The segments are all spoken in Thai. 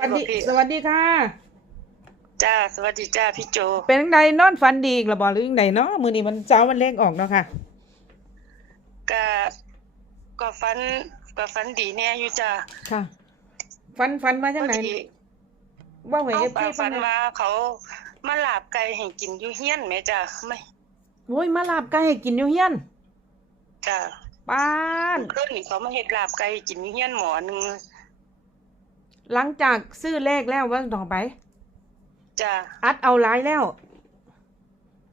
วัสดีพี่สวัสดีค่ะ จ้า สวัสดีจ้าพี่โจ เป็นจังไดนอนฝันดีอีกระบอหรือยังไงเนาะมื้อนี้มันเช้าวันเลขออกเนาะค่ะ ก็ก็ฟันก็ฟันดีเนี่ยอยู่จ้าค่ะฝันฝันมาจังไหนพอดีว่าไว้เขาเอฟปาซีฟันว่าเขามาลาบไก่ให้กินอยู่เฮียนแม่จ้าไม่โอ้ยมาลาบไก่ให้กินอยู่เฮียนจ้าป้านเพิ่นนี่เขามาเฮ็ดลาบไก่ให้กินอยู่เฮียนหมอหนึง หลังจากซื้อเลขแล้วว่าต่อไป จ้าอัดเอาหลายแล้ว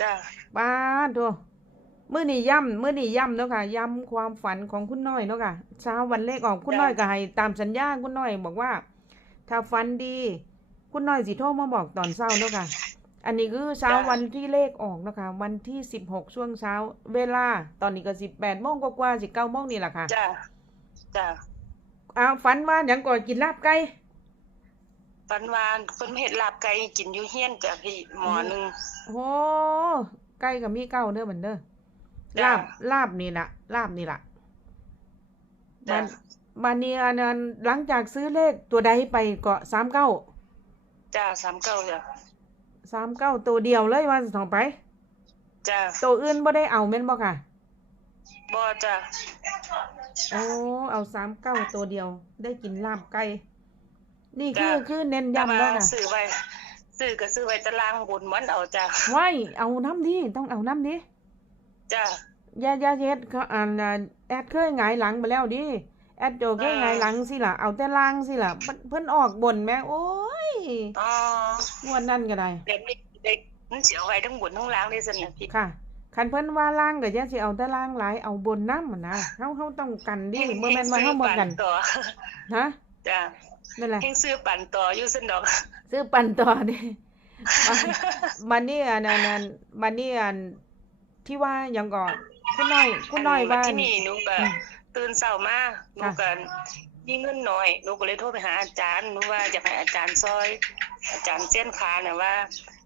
จ้าป้านโตมื้อนี้ย่ำมื้อนี้ย่ำเนาะค่ะย้ำความฝันของคุณน้อยเนาะค่ะเช้าวันเลขออกคุณน้อยก็ให้ตามสัญญาคุณน้อยบอกว่า ถ้าฝันดี คุณน้อยสิโทรมาบอกตอนเช้าเนาะค่ะ อันนี้คือเช้าวันที่เลขออกเนาะคะวันที่สิบหกช่วงเช้า เวลา ตอนนี้ก็สิบแปดโมงกว่าๆสิเก้าโมงนี่แหละค่ะจ้าจ้าอ้าวฝันว่าหยังก่อนกินลาบไก่ ฟันว่าเพิ่นมาเฮ็ดลาบไก่ให้กินอยู่เฮียนจ้าพี่หมอหนึง โอ้ไก่กับมีเก้าเด้อเหมือนเด้อจ้ะลาบลาบนี่ล่ะลาบนี่ล่ะจ้าบันบันนี้อันนั้นหลังจากซื้อเลขตัวใดไปเกาะสามเก้าจ้า39จ้าสามเก้าตัวเดียวเลยว่าสองไป จ้าตัวอื่นบ่ได้เอาแม่นบ่ค่ะ บ่จ้าโอ้เอาสามเก้าตัวเดียว ได้กินลาบไก่ นี่คือคือเน้นแต่ย้ำว่าแล้วนะซื้อไว้ซื้อก็ซื้อไว้ตารางบนมันเอาจ้าไว้เอาน้ำดิต้องเอาน้ำดิจ้าอย่าอย่าเฮ็ดเขาอ่านอ่าแอดเคยหงายหลังไปแล้วดิแอดโจเคยอ่าหงายหลังสิล่ะเอาแต่ล่างสิล่ะเพิ่นเพิ่นออกบนแม่โอ้ยอ๋องวดนั่นก็ได้เด็กนี่เด็กมันเสียไว้ทั้งบนทั้งล่างได้สนะพี่ค่ะคันเพิ่นว่าล่างก็อย่าสิเอาแต่ล่างหลายเอาบนน้ำมันนะเฮาเฮาต้องกันดิบ่แม่นว่าเฮาบ่กันต่อฮะจ้า นั่นแหละเฮงซื้อปั่นต่ออยู่ซั่นดอก ซื้อปั่นต่อดิบันนี้อันอันอันบันนี้อันที่ว่าหยังก่อนคุณน้อยคุณน้อยว่าที่นี่หนูก็อืมตื่นเช้ามาหนูก็มีเงินน้อยหนูก็เลยโทรไปหาอาจารย์หนูว่าอยากให้อาจารย์ซอย อาจารย์เส้นขาน่ะว่า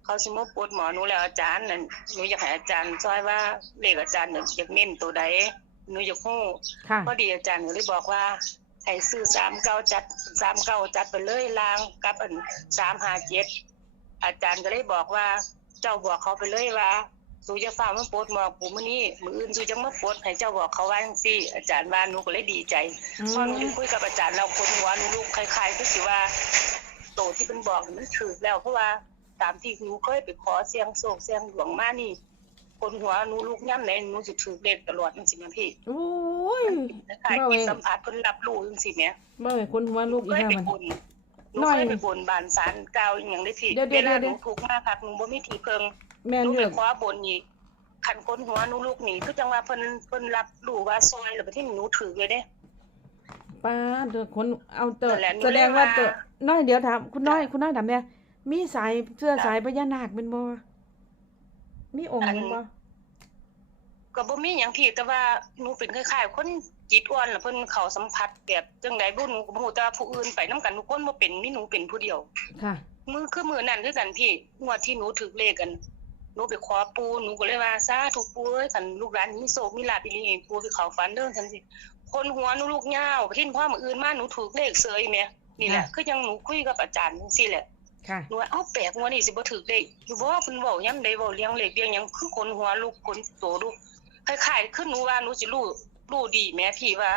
เขาสิมาปวดหมอหนูแล้วอาจารย์นั่นหนูอยากให้อาจารย์ซอยว่าเลขอาจารย์น่ะอยากเน้นตัวใดหนูอยากฮู้ค่ะพอดีอาจารย์ก็เลยบอกว่า ให้ซื้อสามเก้าจัดสามเก้าจัดไปเลยลางกับอันสามห้าเจ็ดอาจารย์ก็เลยบอกว่า เจ้าบอกเขาไปเลยว่าสูจะฟ้ามาโปรดหมอกปูมื้อนี้มื้ออื่นสูจังมาโปรดให้เจ้าบอกเขาว่าจังซี่อาจารย์ว่าหนูก็เลยดีใจอืพอหนูมได้คุยกับอาจารย์แล้วคนหัวหนูลูกคล้ายๆคือสิว่าโตที่เป็นบอกนี่มันถูกแล้วเพราะว่าตามที่หนูเคยไปขอเสียงโศกเสียงหลวงมานี่ คนหัวหนูลูกย่ำไหนหนูสิถูกเลขตลอดจังซี่แม่พี่โอ้ยคล้ายๆจิตสัมผัสเพิ่นรับรู้จังซี่แหมบ่ให้คนหัวลูกอีเคกยแล้วไปมัน บนหนูน้อยเคยไปบนบานศาลกล่าวอหย่างได้พี่เดี๋ยวๆๆ เวลาหนูทุกข์มากค่ะหนูบ่มีที่เพิงแม่หนนูเลืไปอกคว้าบนอีกคันคนหัวหนูลูกนี่คือจังว่าเพิ่นเพิ่นรับรู้ว่าซอยแล้วไปที่หนูถือเลยเด้ ป้าเด้อคนเอาเตอนั่นแหละหนูแสดงว่าเลยว่าเตอน้อยเดี๋ยวถามคุณน้อยจ้ะคุณน้อยถามเนี่ยมีสายเสื้อจ้ะ สายพญานาคเป็นบ่ มีองค์อันเป็นบ่ก็บ่มีหยังพี่แต่ว่าหนูเป็นคล้ายๆคนจิตอ่อนแล้วเพิ่นเข้าสัมผัสแบบจังไดบ่หนูก็บ่ฮู้แต่ว่าผู้อื่นไปนํกันทุกคนบ่เป็นมีหนูเป็นผู้เดียว ค่ะ มือคือมือนั่นคือกันพี่งวดที่หนูถึกเลขกันหนูไปขอปูหนูก็เลยว่าสาธุปูเอ้ยคันลูกหลานมีโศกมีลาภอีหลีให้ปูคือเขาฝันเด้อจังซี่คนหัวหนูลูกยาวประเทศพ่อมื้ออื่นมาหนูถูกเลขเสยแหม่นี่แหละค่ะคือยังหนูคุยกับอาจารย์จังซี่แหละ ค่ะหนูว่าเอ้าแปลกงวดนี้สิบ่ถูกเลขอยู่บ่เพิ่นเว้ายามใดเว้าเลี้ยงเลขเลี้ยงหยังคือคนหัวลูกคนโตลูกคล้ายๆคือหนูว่าหนูสิรู้รู้ดีแหม่พี่ว่า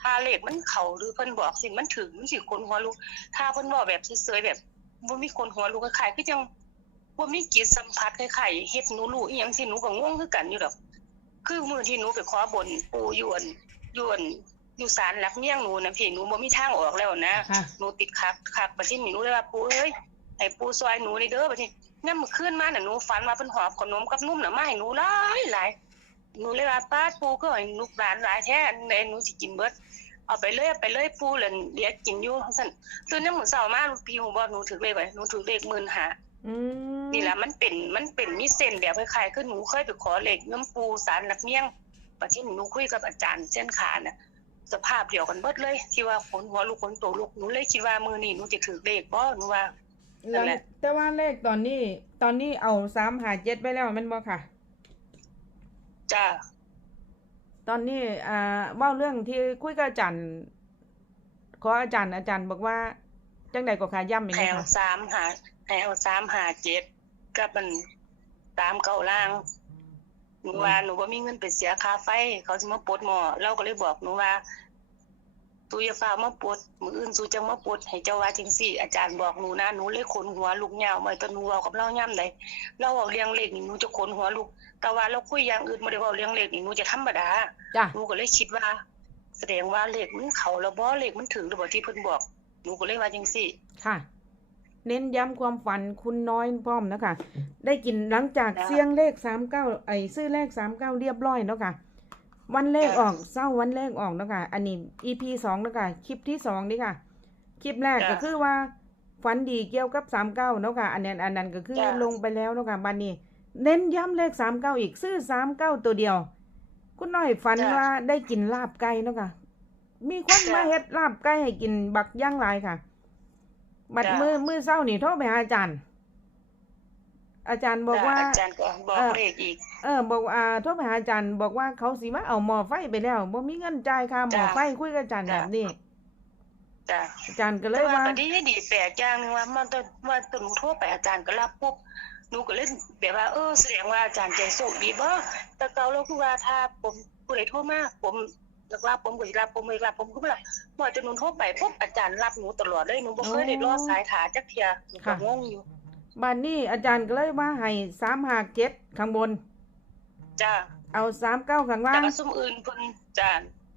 ถ้าเลขมันเข้าหรือเพิ่นบอกสิ่งมันถึงมันสิคนหัวลูก ถ้าเพิ่นเว้าแบบเฉยๆแบบบ่มีคนหัวลูกคล้ายๆคือจังบ่มีจิตสัมผัสคล้ายๆเฮ็ดหนูรู้อีหยังสิหนูก็งงคือกันอยู่ดอก คือมื้อที่หนูไปขอบนปู่อยู่อั่นอยู่อั่นอยู่ศาลหลักเมี่ยงหนูนะพี่หนูบ่มีทางออกแล้วนะค่ะหนูติดขัดขัดบัดนี้หนูเลยว่าปู่เอ้ย ให้ปู่ซอยหนูนี่เด้อบัดนี้ยามมื้อคืนมาน่ะหนูฝันว่าเพิ่นหอบขนมกับนุ่มน่ะมาให้หนูหลายหลายหนูเลยว่าป้าดปู่ก็ให้ลูกหลานหลายแท้อันใดหนูสิกินเบิดเอาไปเลยเอาไปเลยปู่แล้วเดี๋ยวกินอยู่ซั่นตื่นยามมื้อเช้ามาพี่ฮู้บ่หนูถูกเลขไว้หนูถูกเลข15,000อืมนี่แหละมันเป็นมันเป็นมิเซนแบบคล้ายๆคือหนูเคยไปขอเลขน้ำปูสารหลักเมี่ยงประที่หนูคุยกับอาจารย์เส้นขาน่ะ สภาพเดียวกันเบิดเลย ที่ว่าขนหัวลูกขนโตลูกหนูเลยคิดว่ามือนี่หนูจะถือเลขบ่หนูว่า นั่นแหละ แต่ว่าเลขตอนนี้ ตอนนี้เอาสามหาเจ็ดไปแล้วแมันบ่ค่ะ จ้าตอนนี้อ่าเว่าเรื่องที่คุยกับอาจารย์ขออาจารย์อาจารย์บอกว่า จังใดก็ค่ะย่ำอีกให้นะเอาคะสามหาให้เอาสามหาเจ็ดกับมันสามเก้าล่างหนูว่าหนูว่ามีเงินไปเสียค่าไฟ เขาจะมาปลดหมอเราก็เลยบอกหนูว่า ตูอย่าฟ้าวมาปลดมืออื่นสูจังมาปลดให้เจ้าว่าจังสี่ อาจารย์บอกหนูนะหนูเลยขนหัวลุกยาวมาตอนหนูเว้ากับเราย่ำใดเราเอาเลี้ยงเล็กนี่หนูจะขนหัวลุก แต่ว่าเราคุยอย่างอื่นบ่ได้เว้าเลี้ยงเล็กนี่หนูจะธรรมดาจ้ะหนูก็เลยคิดว่า แสดงว่าเลขมันเขาแล้วบ่เลขมันถึงหรือบ่ที่เพิ่นบอกหนูก็เลยว่าจังซี่ ค่ะ เน้นย้ำความฝันคุณน้อยพร้อมนะคะได้กินหลังจากจ้ะเสียงเลขสามเก้าไอ้ซื้อเลขสามเก้าเรียบร้อยเนาะค่ะ วันเลขจ้ะออกเศร้าวันเลขออกเนาะค่ะ อันนี้ EP สองเนาะค่ะคลิปที่สองนี่ค่ะ คลิปแรกจ้ะก็คือว่าฝันดีเกี่ยวกับสามเก้าเนาะค่ะ อันนั้นอันนั้นก็คือจ้ะลงไปแล้วเนาะค่ะบันนี้ เน้นย้ำเลขสามเก้าอีกซื้อสามเก้าตัวเดียว คุณน้อยฝันว่าได้กินลาบไก่เนาะค่ะ มีคนมาเฮ็ดลาบไก่ให้กินบักย่างหลายค่ะ บัดมือมือเศร้านี่โทรไปหาอาจารย์ อาจารย์บอกว่าจ้ะอาจารย์ก็บอกเออเลขอีก เออ บอกว่าโทรไปหาอาจารย์บอกว่าเขาสิมาเอาหม้อไฟไปแล้วบ่มีเงินจ่ายค่าหม้อจ้ะไฟคุยกับอาจารย์จ้ะแบบนี้จ้ะอาจารย์ก็เลแต่ยว่าว่าก็ดีดีแปลกอย่างหนึงว่ามันต้นว่าตอนหนูโทรไปอาจารย์ก็รับปุ๊บหนูก็เลยแบบว่าเออแสดงว่าอาจารย์ใจโชคดีบ่แต่เก่าแล้วคือว่าถ้าผมผู้ใดโทรมาผมแล้วว่าผมก็สิรับผมไม่รับผมก็บ่รับเมื่อจะหนูโทรไปปุ๊บอาจารย์รับหนูตลอดเลยหนูบ่เคยได้รอสายถาจักเที่ยหนูก็ค่ะงงอยู่ บ้านนี้อาจารย์ก็เลยว่าให้สามหาเจ็ดข้างบน จ้ะเอาสามเก้าข้างล่าแต่งว่าซุมอื่นเพิ่นจ้ะ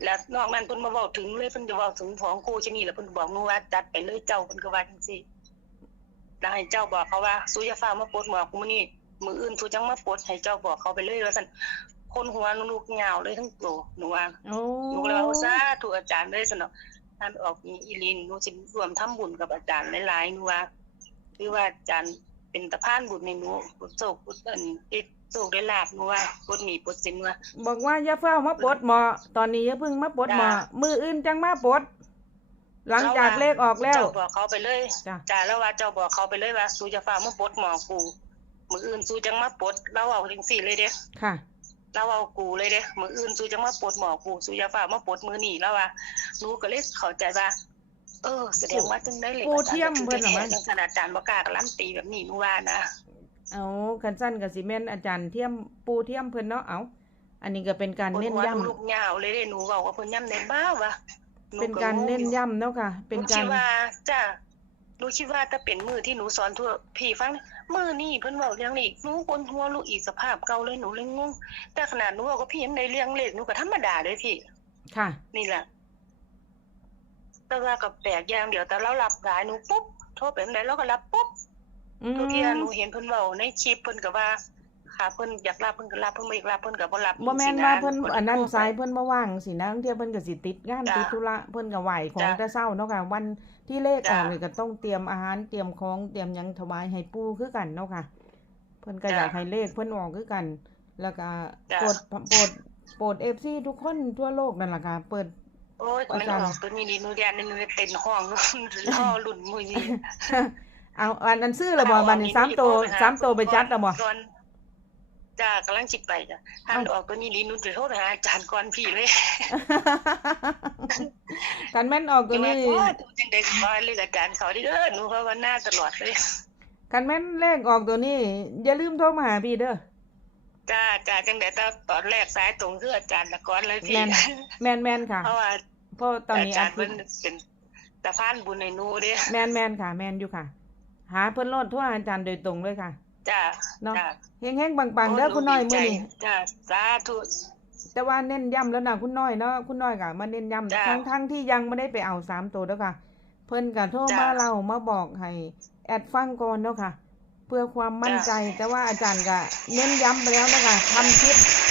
แล้วนอกนั้นเพิ่นมาเว้าถึงเลยเพิ่นจะเว้าถึงของครูชนีแล้วเพิ่นบอกหนูว่าจัดไปเลยเจ้าเพิ่นก็ว่าจังซี่แล้วให้เจ้าบอกเขาว่าสู้อย่าฟ้าวมาปลดหมอกกูมื้อนี้มื้ออื่นสู้จังมาปลดให้เจ้าบอกเขาไปเลยว่าซั่นคนหัวหนูลูกยาวเลยทั้งตัวหนูว่าโอ้หนูก็เลยว่าโอ้สาธุอาจารย์เลยซั่นเนาะท่านออกมีอีลินหนูสิร่วมทำบุญกับอาจารย์หลายๆหนูว่าคือว่าอาจารย์ เป็นตะพานบุญในหนูบุญโศกบุญอันติดโศกได้ลาบหนูว่าปลดหนี้ปลดสินว่าบอกว่าอย่าเฝ้ามาปลดหมอตอนนี้อย่าเพิ่งมาปลดหมอจ้ะมืออื่นจังมาปลดหลังจากเลขออกแล้ว เจ้าบอกเขาไปเลยจ้ะจ้าแล้วว่าเจ้าบอกเขาไปเลยว่าสู้จะฟ้ามาปลดหมอกู มืออื่นสู้จังมาปลดเราเอาจังสี่เลยเด้ค่ะเราเอากูเลยเด้มืออื่นสู้จังมาปลดหมอกูสู้จะฟ้ามาปลดมือนี่แล้วว่าหนูก็เลยเข้าใจว่า เออแสดงว่าจังได้เลยปูเทียมเพิ่นเหรอมั้ยขนาดอาจารย์บ่กล้าการันตีแบบนี้หนูว่านะเอาคันสั้นกับซีเมนอาจารย์เทียมปูเทียมเพิ่นเนาะเอาอันนี้ก็เป็นการเน้นหัวหย้ำหลูกยาวเลยเด้หนูบอกว่าเพิ่นย้ำในบ้าวะหเป็นการเน้นย้ำเนาะค่ะ เป็นหนูกาคิรดว่าจ้าหนูคิดว่าถ้าเป็นมือที่หนูสอนทั่วพี่ฟังมือนี่เพิ่นเว้าเรื่องนี้หนูคนหัวลูกอีกสภาพเก่าเลยหนูเลยงงแต่ขนาดหนูเว้ากับพี่ยังได้เรื่องเลขหนูก็ธรรมดาเลยพี่ ค่ะ นี่แหละ แต่ว่าก็แปลกอย่างเดียวแต่เรารับสายหนูปุ๊บโทรไปเมื่อใดเราก็รับปุ๊บอืมทุกทีหนูเห็นเพิ่นเว้าในคลิปเพิ่นก็ว่าค่ะเพิ่นอยากรับเพิ่นก็รับเพิ่นบ่อยากรับเพิ่นก็บ่รับบ่แม่นสิะว่าเพิ่นก็อันนั้นโทรไปสายเพิ่นบ่ว่างสินะบางเที่ยเพิ่นก็สิติดงานจ้ะติดธุระเพิ่นก็ไหวของจ้ะแต่เช้าเนาะค่ะวันที่เลขออกจ้ะนี่ก็ต้องเตรียมอาหารเตรียมของเตรียมหยังถวายให้ปู่คือกันเนาะค่ะ เพิ่นก็จ้ะอยากให้เลขเพิ่นออกคือกัน แล้วก็จ้ะโปรดโปรดโปรด FC ทุกคนทั่วโลกนั่นล่ะค่ะ เปิด โอ้ยมันอาจารย์ออกตัวนี้ดีหนูแดนหนูเต้นห้องรอลุ่นมือนี้เอาอันนั้นซื้อแล้วบ่บัดนี้สามตัวสามตัวไปจัดแล้วบ่ก่อนจ้ากำลังจิตไปจ้ะท่านออกตัวนี้ลีหนูจะโทรไปหาอาจารย์ก่อนพี่เลยกันแม่นออกตัวนี้โอ้ยจังได๋ก็ว่าเลยอาจารย์เขาดิเด้อหนูภาวนาตลอดเลยกันแม่นเลขออกตัวนี้ อย่าลืมโทรมาหาพี่เด้อจ้าจ้าจังได๋ตอนตอนแรกสายตรงคืออาจารย์ละก่อนเลยพี่แม่นแม่นแม่นค่ะเพราะว่า เพราะตอนนี้อาจาอารย์ทิเพิ่ตนย์เป็นตะพานบุญในหนูเด้แม่นแม่นค่ะ แม่นอยู่ค่ะ หาเพิ่นโลดทั่วอาจารย์โดยตรงเลยค่ะจ้าเนาะจ้าเฮงๆปังๆเด้อคุณน้อยมื้อนี้จ้าสาธุแต่ว่าเน้นย้ำแล้วนะคุณน้อยเนาะคุณน้อยก็มาเน้นย้ำจ้ะทั้งทั้งที่ยังไม่ได้ไปเอาสามตัวเด้อค่ะ เพิ่นก็โทรจ้ะมาเล่ามาบอกให้แอดฟังก่อนเนาะค่ะ เพื่อความมั่นใจแต่ว่าอาจารย์ก็เน้นย้ำไปแล้วนะคะทำคลิปพี่ได้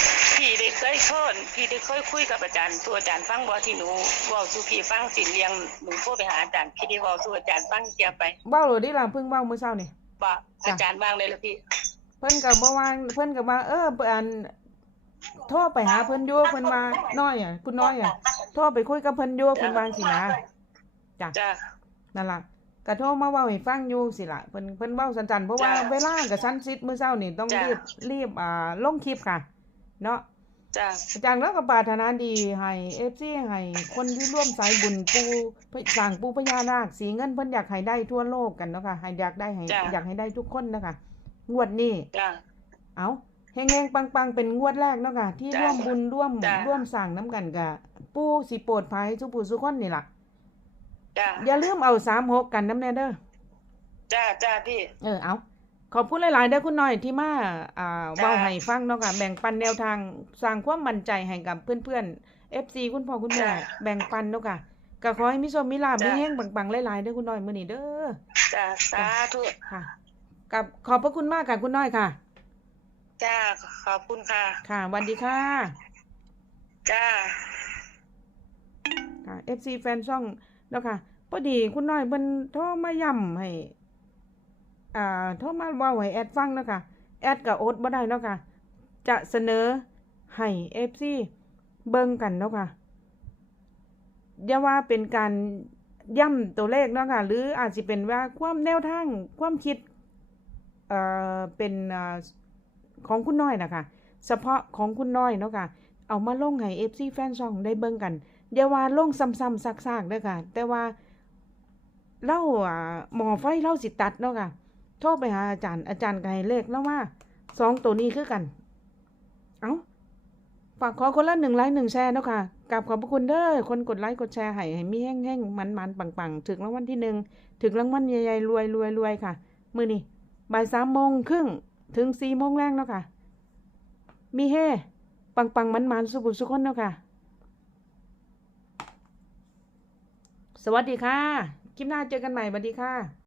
เคยโทษพี่ได้เคยคุยกับอาจารย์ตัวอาจารย์ฟังบ่ที่หนูเว้าสู่พี่ฟังสิเลี้ยงหนูโทรไปหาอาจารย์พี่ได้เว้าสู่อาจารย์ฟังเสียไปเว้าโหลดดิล่ะเพิ่งเว้าเมื้อเช้านี่ว่าจ้ะอาจารย์ว่างเลยล่ะพี่ เพิ่นก็บ่ว่างเพิ่นก็ว่าเออเพิ่นอันโทรไปหาเพิ่นอยู่เพิ่นว่าน้อยอะคุณน้อยอะโทรไปคุยกับเพิ่นอยู่เพิ่นว่าสินะจ้ะจ้านั่นล่ะก็โทรมาเว้าให้ฟังอยู่สิล่ะเพิ่นเพิ่นเว้าสั้นๆเพราะว่าเวลากับชั้นซิดมื้อเช้านี่ต้องรีบรีบอ่าลงคลิปค่ะ เนาะ จ้าอาจารย์แล้วก็ปรารถนาดีให้เอฟซีให้คนที่ร่วมสายบุญปูสร้างปูพญานาคสีเงินเพิ่นอยากให้ได้ทั่วโลกกันเนาะค่ะให้อยากได้ให้อยากให้ได้ทุกคนนะคะงวดนี้จ้าเอาเฮงๆปังๆ เป็นงวดแรกเนาะค่ะ ที่จ้ะร่วมบุญร่วมจ้ะร่วมสร้างน้ำกันกับปูสิโปรดภัยทุกผู้ทุกคนนี่ล่ะจ้าอย่าลืมเอาสามหกกันน้ำแน่เด้อจ้าจ้าพี่ เออเอา ขอบคุณหลายๆเด้อคุณน้อยที่มาอ่าจ้ะเว้าให้ฟังเนาะค่ะแบ่งปันแนวทางสร้างความมั่นใจให้กับเพื่อนๆ FC คุณพ่อคุณแม่แบ่งปันเนาะค่ะก็ขอให้มีโชคมีลาภมีแห้งปังๆหลายๆเด้อคุณน้อยมื้อนี้เด้อจ้าสาธุค่ะกับขอบพระคุณมากค่ะคุณน้อยค่ะ จ้า ขอบคุณค่ะ ค่ะสวัสดีค่ะ จ้า ค่ะ FC แฟนช่องเนาะค่ะพอดีคุณน้อยเพิ่นโทรมาย้ำให้ อ่าโทรมาว้าให้แอดฟังเนาะค่ะ แอดกับโอ๊ตบ่ได้เนาะค่ะ จะเสนอให้ FC เบิ่งกันเนาะค่ะอย่าว่าเป็นการย่ำตัวเลขเนาะค่ะ หรืออาจสิเป็นว่าความแนวทางความคิดเอ่อเป็นอของคุณน้อยนะคะเฉพาะของคุณน้อยเนาะค่ะ เอามาลงให้ FC แฟนช่องได้เบิ่งกันอย่าว่าลงซ้ำๆซากๆเด้อค่ะ แต่ว่าเล่าอ่าหมอไฟเล่าสิตัดเนาะค่ะ โทรไปหาอาจารย์ อาจารย์ก็ให้เลขแล้วว่าสองตัวนี้คือกัน เอาฝากขอคนละหนึ่งไลค์หนึ่งแชร์เนาะค่ะกราบขอบพระคุณเด้อ คนกดไลค์กดแชร์ให้ให้มีแห้งๆมันๆปังๆถึงรางวัลที่หนึ่งถึงรางวัลใหญ่ๆรวยรวยรวยค่ะ มือนี่บ่ายสามโมงครึ่งถึงสี่โมงแรงเนาะค่ะ มีเฮปังๆมันๆสุขุสุขคนเนาะค่ะ สวัสดีค่ะ คลิปหน้าเจอกันใหม่สวัสดีค่ะ